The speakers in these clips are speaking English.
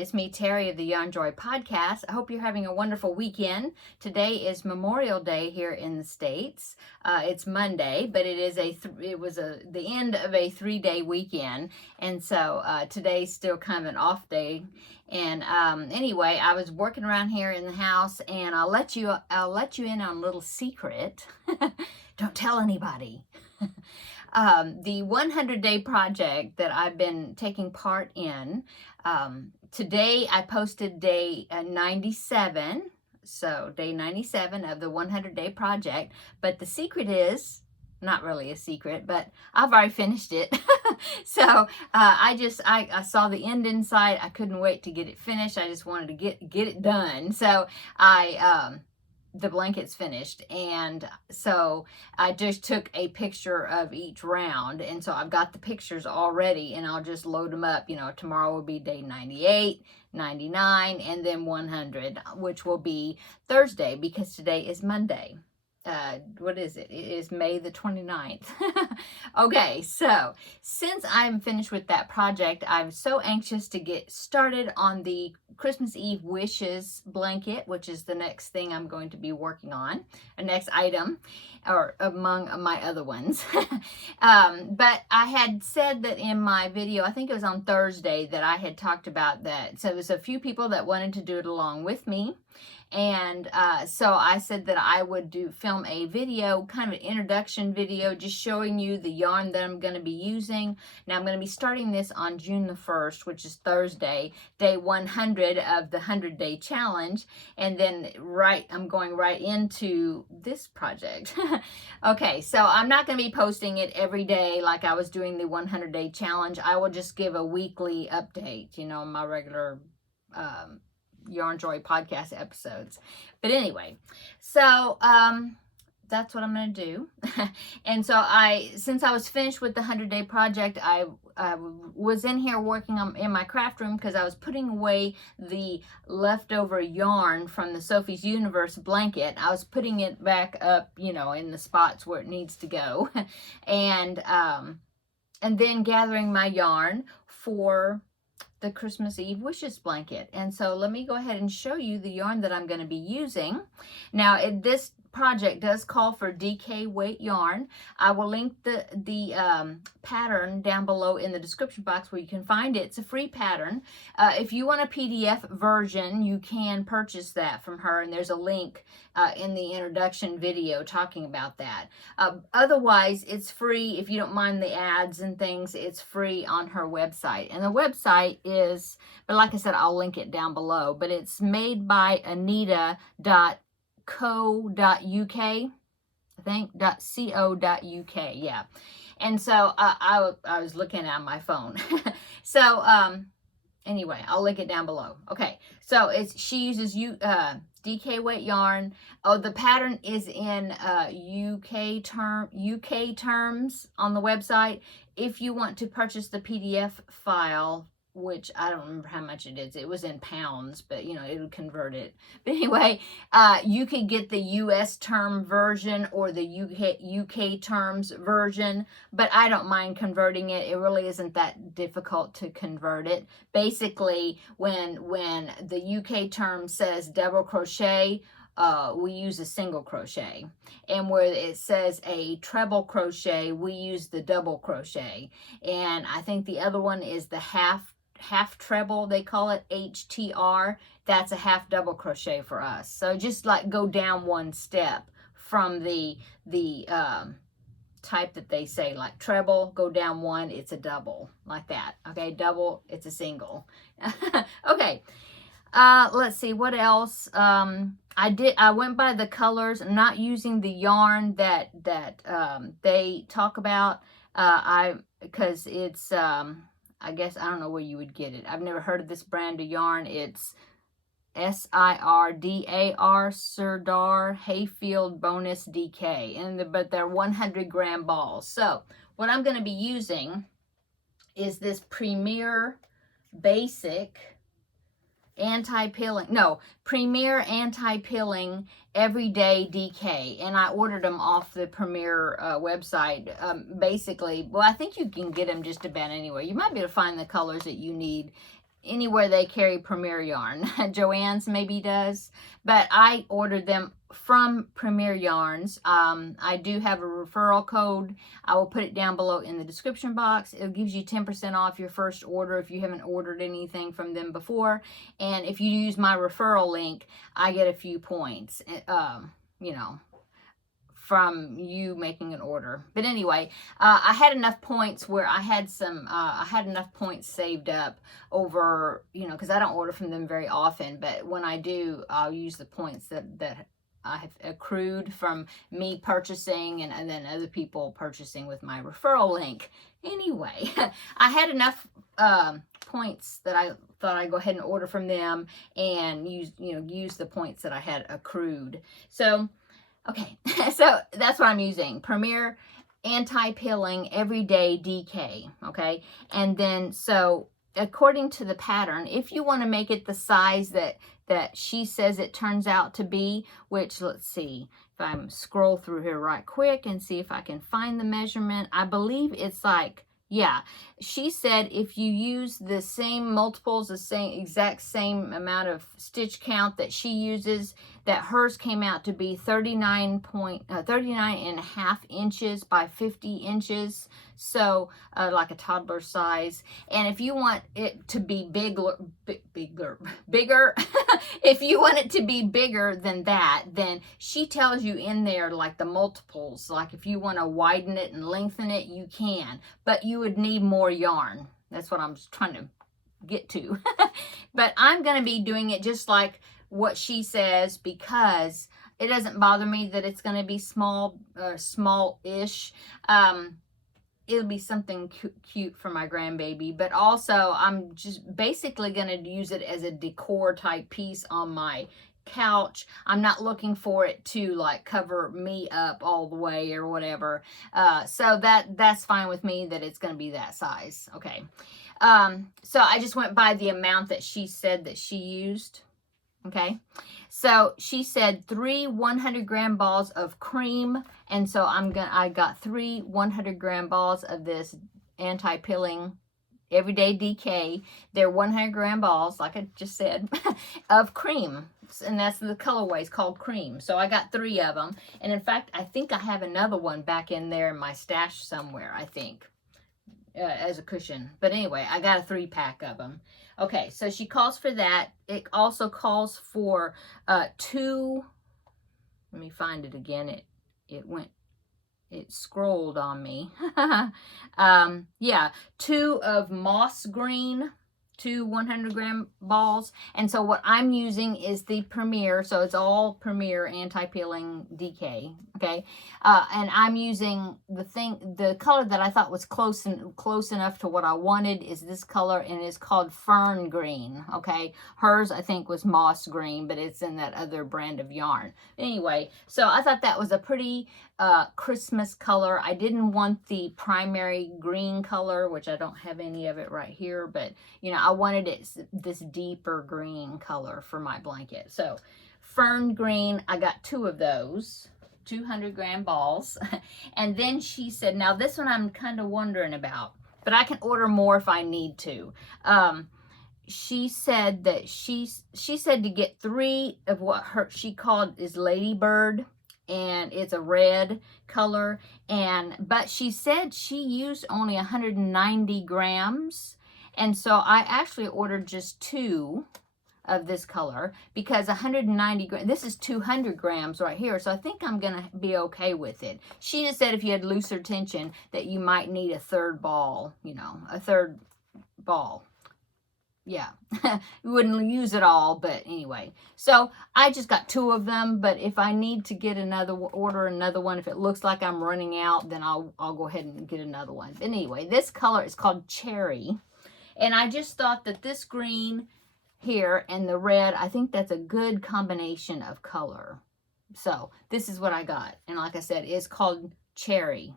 It's me, Terri of the Yarnjoy podcast. I hope you're having a wonderful weekend. Today is Memorial Day here in the States. It's Monday, but it was the end of a 3-day weekend, and so today's still kind of an off day. And anyway, I was working around here in the house, and I'll let you in on a little secret. Don't tell anybody. The 100-day project that I've been taking part in. Today I posted day 97, so day 97 of the 100-day project. But the secret is, not really a secret, but I've already finished it. So I saw the end in sight. I couldn't wait to get it finished. I just wanted to get it done. So the blanket's finished, and so I just took a picture of each round, and so I've got the pictures already, and I'll just load them up. Tomorrow will be day 98, 99, and then 100, which will be Thursday, because today is Monday. What is it? It is May the 29th. Okay, so since I'm finished with that project, I'm so anxious to get started on the Christmas Eve wishes blanket, which is the next thing I'm going to be working on, a next item, or among my other ones. But I had said that in my video, I think it was on Thursday, that I had talked about that. So it was a few people that wanted to do it along with me. And so I said that I would film a video, kind of an introduction video, just showing you the yarn that I'm going to be using. Now I'm going to be starting this on June the 1st, which is Thursday, day 100 of the 100-day challenge. And then I'm going right into this project. Okay, so I'm not going to be posting it every day like I was doing the 100-day challenge. I will just give a weekly update, my regular Yarnjoy podcast episodes. But anyway, so that's what I'm going to do. And so since I was finished with the 100-day project, I was in here working in my craft room, because I was putting away the leftover yarn from the Sophie's Universe blanket. I was putting it back up, in the spots where it needs to go. And then gathering my yarn for the Christmas Eve wishes blanket. And so let me go ahead and show you the yarn that I'm going to be using. Now, this project does call for DK weight yarn. I will link the pattern down below in the description box where you can find it. It's a free pattern. If you want a PDF version, you can purchase that from her, and there's a link in the introduction video talking about that. Otherwise, it's free. If you don't mind the ads and things, it's free on her website. And the website is, but like I said, I'll link it down below, but it's made by Anita.co.uk, I think, .co.uk, yeah. And so I was looking at my phone. So anyway, I'll link it down below. Okay, so she uses DK weight yarn. Oh, the pattern is in UK terms on the website. If you want to purchase the PDF file, which I don't remember how much it is. It was in pounds, but it'll convert it. But anyway, you could get the US term version or the UK terms version, but I don't mind converting it. It really isn't that difficult to convert it. Basically, when the UK term says double crochet, we use a single crochet, and where it says a treble crochet, we use the double crochet. And I think the other one is the half treble, they call it HTR. That's a half double crochet for us. So just like go down one step from the type that they say, like treble, go down one, it's a double, like that. Okay, double, it's a single. Okay, let's see what else. I went by the colors, not using the yarn that they talk about. Because it's I guess, I don't know where you would get it. I've never heard of this brand of yarn. It's SIRDAR, Sirdar Hayfield Bonus DK. But they're 100-gram balls. So what I'm going to be using is this Premier Basic Premier Anti-Pilling Everyday DK, and I ordered them off the Premier website. Basically, well, I think you can get them just about anywhere. You might be able to find the colors that you need anywhere they carry Premier yarn. Joann's maybe does, but I ordered them from Premier Yarns. I do have a referral code. I will put it down below in the description box. It gives you 10% off your first order if you haven't ordered anything from them before. And if you use my referral link, I get a few points, you know, from you making an order. But anyway, I had enough points where I had enough points saved up over, you know, because I don't order from them very often, but when I do, I'll use the points that I have accrued from me purchasing and then other people purchasing with my referral link. Anyway, I had enough points that I thought I'd go ahead and order from them and use the points that I had accrued. So okay, so that's what I'm using. Premier Anti-Pilling Everyday DK, okay? And then, so according to the pattern, if you want to make it the size that she says it turns out to be, which, let's see, if I scroll through here right quick and see if I can find the measurement, I believe it's like, yeah, she said if you use the same multiples, the exact same amount of stitch count that she uses, that hers came out to be 39 and a half inches by 50 inches. So like a toddler size. And if you want it to be bigger, if you want it to be bigger than that, then she tells you in there like the multiples. Like if you want to widen it and lengthen it, you can, but you would need more yarn. That's what I'm trying to get to. But I'm going to be doing it just like what she says, because it doesn't bother me that it's going to be small-ish. It'll be something cute for my grandbaby, but also I'm just basically going to use it as a decor type piece on my couch. I'm not looking for it to like cover me up all the way or whatever. So that's fine with me that it's going to be that size. Okay. So I just went by the amount that she said that she used. Okay, so she said 3 100-gram balls of cream, and so I got 3 100-gram balls of this anti-pilling Everyday DK. They're 100-gram balls, like I just said, of cream, and that's the colorway is called cream. So I got 3 of them, and in fact, I think I have another one back in there in my stash somewhere, I think, as a cushion. But anyway, I got a 3-pack of them. Okay, so she calls for that. It also calls for 2, let me find it again. It scrolled on me. Yeah, 2 of moss green, 2 100-gram balls. And so what I'm using is the Premier, so it's all Premier Anti-Pilling DK, okay? And I'm using the color that I thought was close enough to what I wanted is this color, and it's called Fern Green, okay? Hers, I think, was Moss Green, but it's in that other brand of yarn. Anyway, so I thought that was a pretty Christmas color. I didn't want the primary green color, which I don't have any of it right here, but, you know, I wanted it this deeper green color for my blanket. So, Fern Green, I got 2 of those. 200-gram balls. And then she said, now this one I'm kind of wondering about, but I can order more if I need to. She said that she said to get 3 of what she called is Ladybird, and it's a red color, but she said she used only 190 grams, and so I actually ordered just 2 of this color because 190 grams, this is 200 grams right here, so I think I'm gonna be okay with it. She just said if you had looser tension that you might need a 3rd ball, you know, a 3rd ball. Yeah, you wouldn't use it all, but anyway. So I just got 2 of them, but if I need to get order another one, if it looks like I'm running out, then I'll go ahead and get another one. But anyway, this color is called Cherry, and I just thought that this green here and the red, I think that's a good combination of color. So this is what I got, and like I said, it's called Cherry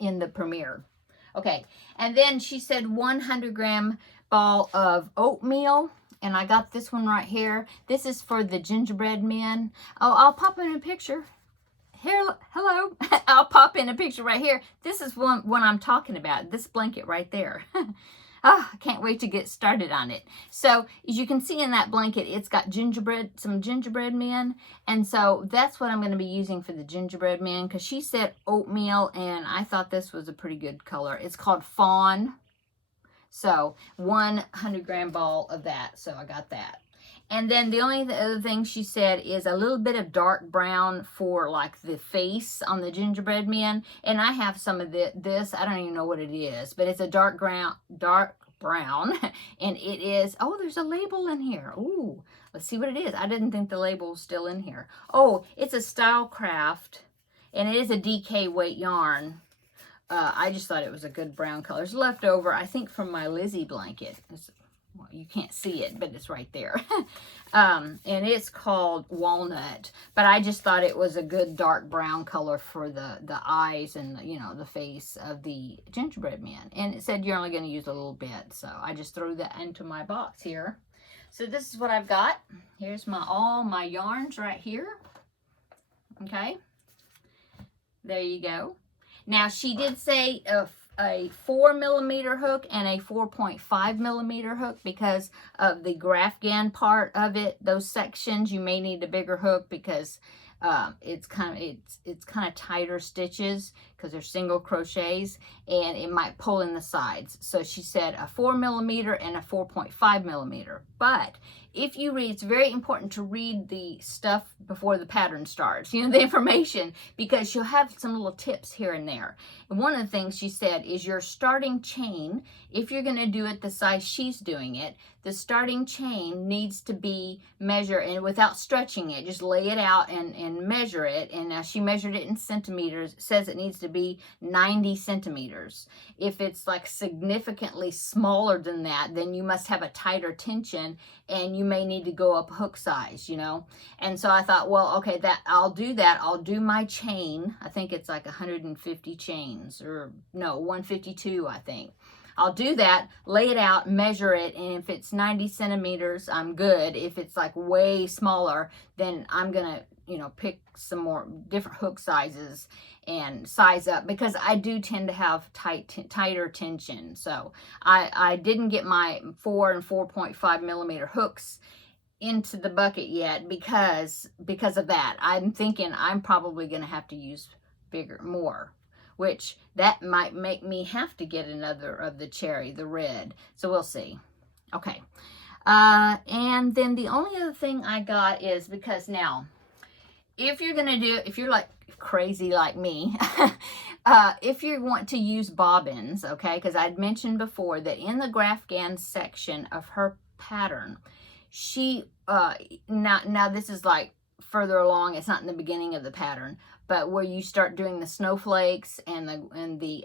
in the Premier. Okay, and then she said 100-gram ball of oatmeal, and I got this one right here. This is for the gingerbread men. Oh, I'll pop in a picture. Here, hello. I'll pop in a picture right here. This is one I'm talking about. This blanket right there. I can't wait to get started on it. So as you can see in that blanket, it's got gingerbread, some gingerbread men. And so that's what I'm going to be using for the gingerbread men, because she said oatmeal, and I thought this was a pretty good color. It's called Fawn. So 100-gram ball of that. So I got that. And then the only other thing she said is a little bit of dark brown for like the face on the gingerbread men. And I have some of this. I don't even know what it is, but it's a dark brown, and it is, oh, there's a label in here. Ooh, let's see what it is. I didn't think the label was still in here. Oh, it's a Stylecraft, and it is a DK weight yarn. I just thought it was a good brown color. It's left over, I think, from my Lizzie blanket. Well, you can't see it, but it's right there. And it's called Walnut. But I just thought it was a good dark brown color for the eyes and, the face of the gingerbread man. And it said you're only going to use a little bit. So I just threw that into my box here. So this is what I've got. Here's all my yarns right here. Okay. There you go. Now, she did say a 4mm hook and a 4.5mm hook because of the Grafgan part of it. Those sections, you may need a bigger hook because it's kind of tighter stitches because they're single crochets, and it might pull in the sides. So she said a 4mm and a 4.5mm. But if you read, it's very important to read the stuff before the pattern starts, the information, because she'll have some little tips here and there. And one of the things she said is your starting chain, if you're going to do it the size she's doing it, the starting chain needs to be measured, and without stretching it, just lay it out and measure it. And now she measured it in centimeters. It says it needs to be 90 centimeters. If it's like significantly smaller than that, then you must have a tighter tension, and you may need to go up hook size, And so I thought, well, okay, I'll do that. I'll do my chain. I think it's like 150 chains, or no, 152, I think. I'll do that, lay it out, measure it, and if it's 90 centimeters, I'm good. If it's like way smaller, then I'm gonna, pick some more different hook sizes and size up, because I do tend to have tighter tension. So I didn't get my 4 and 4.5mm hooks into the bucket yet because of that. I'm thinking I'm probably gonna have to use more, which that might make me have to get another of the cherry, the red. So we'll see. Okay. And then the only other thing I got is, because now, if you're like crazy like me, if you want to use bobbins, okay, because I'd mentioned before that in the Grafgan section of her pattern, she, now this is like further along, it's not in the beginning of the pattern, but where you start doing the snowflakes and the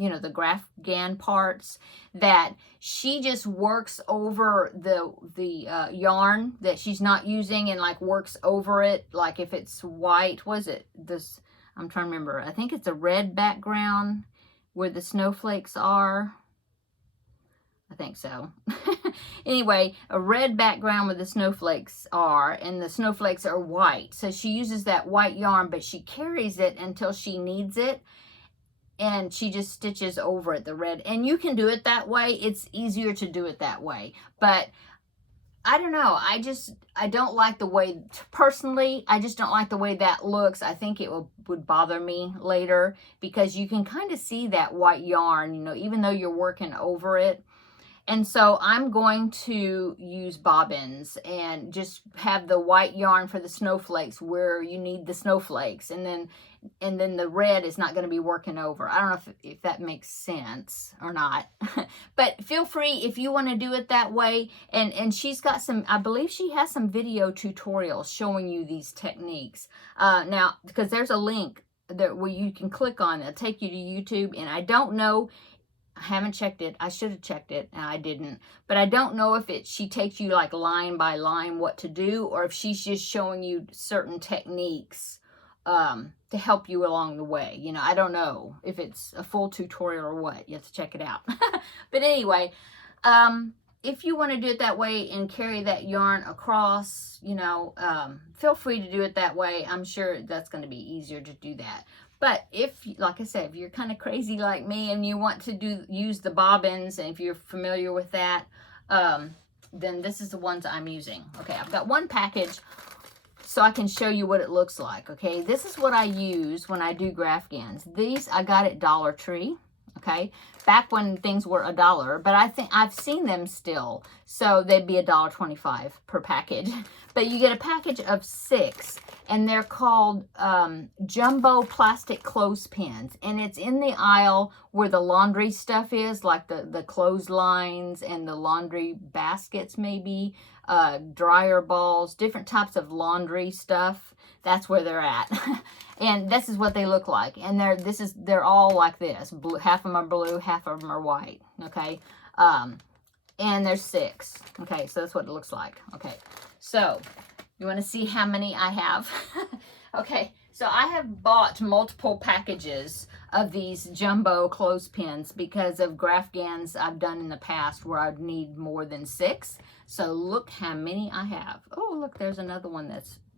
Grafgan parts, that she just works over the yarn that she's not using, and like works over it. Like if it's white, was it this? I'm trying to remember. I think it's a red background where the snowflakes are. I think so. Anyway, a red background where the snowflakes are, and the snowflakes are white. So she uses that white yarn, but she carries it until she needs it, and she just stitches over it, the red. And you can do it that way. It's easier to do it that way. But I don't know. I don't like the way, personally, I just don't like the way that looks. I think it would bother me later, because you can kind of see that white yarn, even though you're working over it. And so I'm going to use bobbins and just have the white yarn for the snowflakes where you need the snowflakes. And then the red is not going to be working over. I don't know if that makes sense or not. But feel free if you want to do it that way. And she's got some, I believe she has some video tutorials showing you these techniques. Now, because there's a link there where you can click on, it'll take you to YouTube. And I don't know, I haven't checked it. I should have checked it, and I didn't. But I don't know if she takes you like line by line what to do, or if she's just showing you certain techniques to help you along the way. I don't know if it's a full tutorial or what. You have to check it out. But anyway, if you want to do it that way and carry that yarn across, feel free to do it that way. I'm sure that's going to be easier to do that. But if, like I said, if you're kind of crazy like me and you want to use the bobbins, and if you're familiar with that, then this is the ones I'm using. Okay, I've got one package so I can show you what it looks like. Okay, this is what I use when I do Graphgans. These I got at Dollar Tree. Okay, back when things were $1, but I think I've seen them still, so they'd be $1.25 per package. But you get a package of 6, and they're called jumbo plastic clothespins, and it's in the aisle where the laundry stuff is, like the clotheslines and the laundry baskets, maybe dryer balls, different types of laundry stuff. That's where they're at. And this is what they look like. And they're all like this. Blue, half of them are blue, half of them are white. Okay. And there's 6. Okay. So that's what it looks like. Okay. So you want to see how many I have? Okay. So I have bought multiple packages of these jumbo clothespins because of Graphgans I've done in the past where I'd need more than 6. So look how many I have. Oh, look, there's another one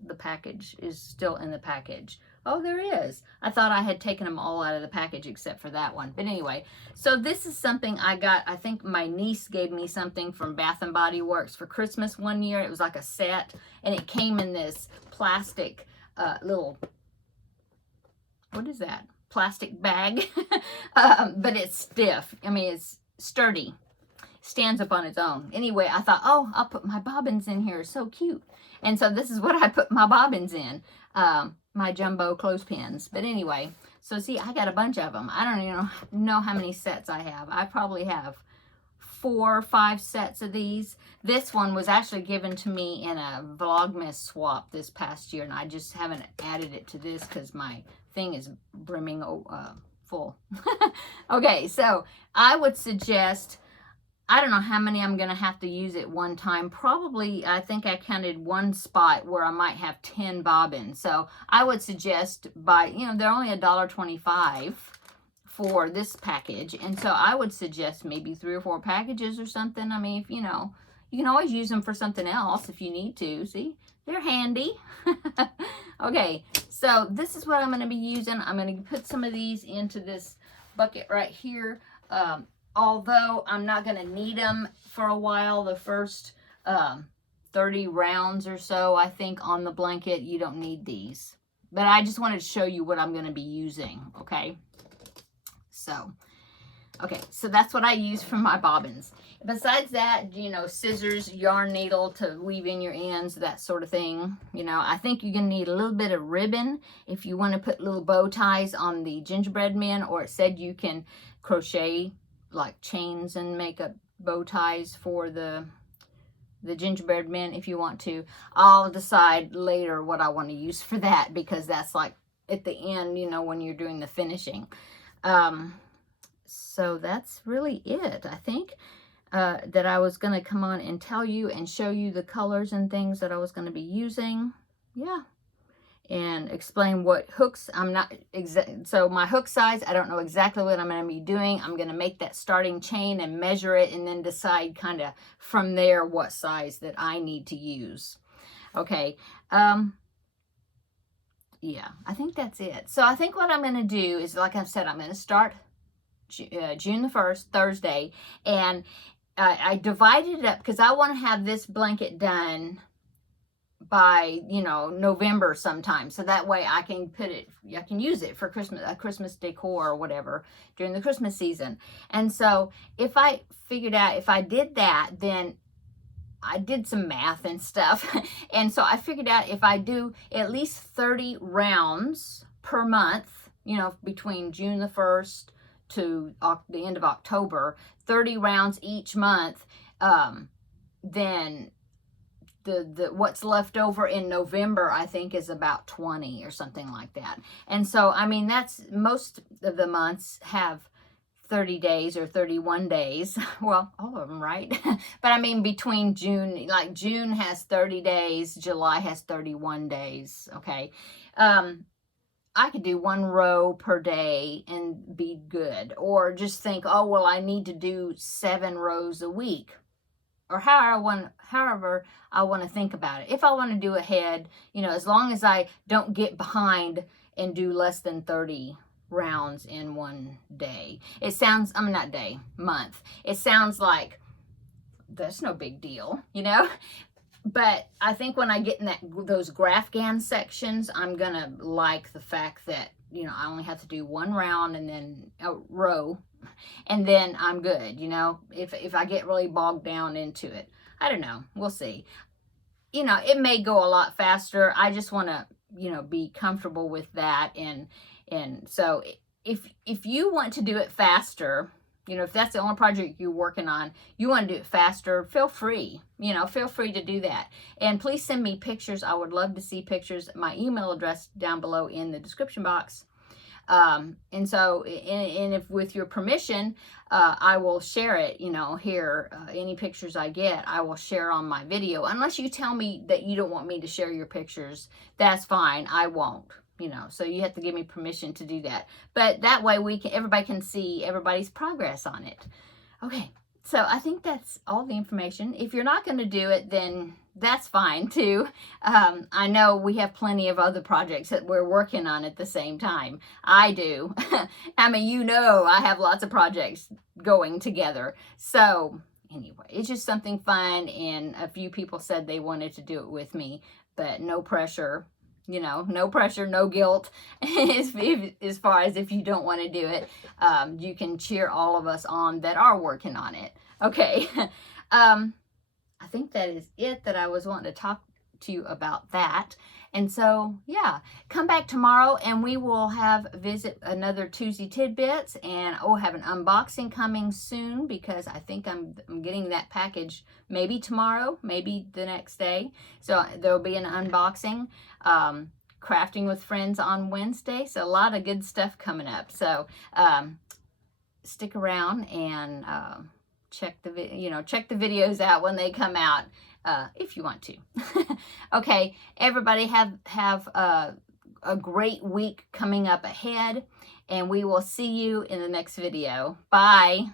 the package is still in the package. Oh, there is. I thought I had taken them all out of the package except for that one. But anyway, so this is something I got. I think my niece gave me something from Bath and Body Works for Christmas one year. It was like a set, and it came in this plastic little, what is that? Plastic bag. But it's stiff. I mean, it's sturdy. Stands up on its own. Anyway, I thought, oh, I'll put my bobbins in here. So cute. And so this is what I put my bobbins in. My jumbo clothespins. But anyway, so see, I got a bunch of them. I don't even know how many sets I have. I probably have 4 or 5 sets of these. This one was actually given to me in a Vlogmas swap this past year, and I just haven't added it to this because my thing is brimming full. Okay, so I would suggest, I don't know how many I'm going to have to use at one time. Probably, I think I counted one spot where I might have 10 bobbins. So I would suggest they're only $1.25 for this package. And so I would suggest maybe 3 or 4 packages or something. I mean, if you can always use them for something else if you need to. See, they're handy. Okay, so this is what I'm going to be using. I'm going to put some of these into this bucket right here. Although I'm not going to need them for a while, the first 30 rounds or so, I think, on the blanket, you don't need these. But I just wanted to show you what I'm going to be using, okay? So that's what I use for my bobbins. Besides that, scissors, yarn needle to weave in your ends, that sort of thing. I think you're going to need a little bit of ribbon if you want to put little bow ties on the gingerbread men, or it said you can crochet like chains and make up bow ties for the gingerbread men if you want to. I'll decide later what I want to use for that, because that's like at the end, when you're doing the finishing. So that's really it. I think that I was going to come on and tell you and show you the colors and things that I was going to be using. Yeah. And explain what hooks so my hook size, I don't know exactly what I'm going to be doing. I'm going to make that starting chain and measure it, and then decide kind of from there what size that I need to use. Okay. Yeah, I think that's it. So I think what I'm going to do is, like I said, I'm going to start June the 1st, Thursday, and I divided it up because I want to have this blanket done by November sometime, so that way I can use it for Christmas decor or whatever during the Christmas season. And so if I figured out, if I did that, then I did some math and stuff, and so I figured out if I do at least 30 rounds per month, between June the 1st to the end of October, 30 rounds each month, then the what's left over in November, I think, is about 20 or something like that. And so, I mean, that's, most of the months have 30 days or 31 days. Well, all of them, right? But I mean, between June, like June has 30 days, July has 31 days, okay? I could do 1 row per day and be good. Or just think, oh, well, I need to do 7 rows a week. or however I want to think about it. If I want to do a head, as long as I don't get behind and do less than 30 rounds in one day. It sounds, not day, month. It sounds like that's no big deal, But I think when I get in those graph GAN sections, I'm going to like the fact that, I only have to do one round and then a row, and then I'm good, if I get really bogged down into it. I don't know. We'll see. It may go a lot faster. I just want to, be comfortable with that. And so if you want to do it faster, if that's the only project you're working on, you want to do it faster, feel free to do that. And please send me pictures. I would love to see pictures. My email address down below in the description box. And so, and if with your permission, I will share it, here, any pictures I get, I will share on my video. Unless you tell me that you don't want me to share your pictures, that's fine. I won't. So you have to give me permission to do that. But that way everybody can see everybody's progress on it. Okay, so I think that's all the information. If you're not going to do it, then that's fine too. I know we have plenty of other projects that we're working on at the same time. I do. I have lots of projects going together. So anyway, it's just something fun, and a few people said they wanted to do it with me, but no pressure. No pressure, no guilt. as far as if you don't want to do it, you can cheer all of us on that are working on it. Okay. I think that is it that I was wanting to talk to you about that. And so, yeah, come back tomorrow and we will visit another Tuesday Tidbits, and have an unboxing coming soon, because I think I'm getting that package maybe tomorrow, maybe the next day. So there'll be an unboxing, crafting with friends on Wednesday. So a lot of good stuff coming up. So stick around and check the videos out when they come out. If you want to. Okay, everybody have a great week coming up ahead, and we will see you in the next video. Bye.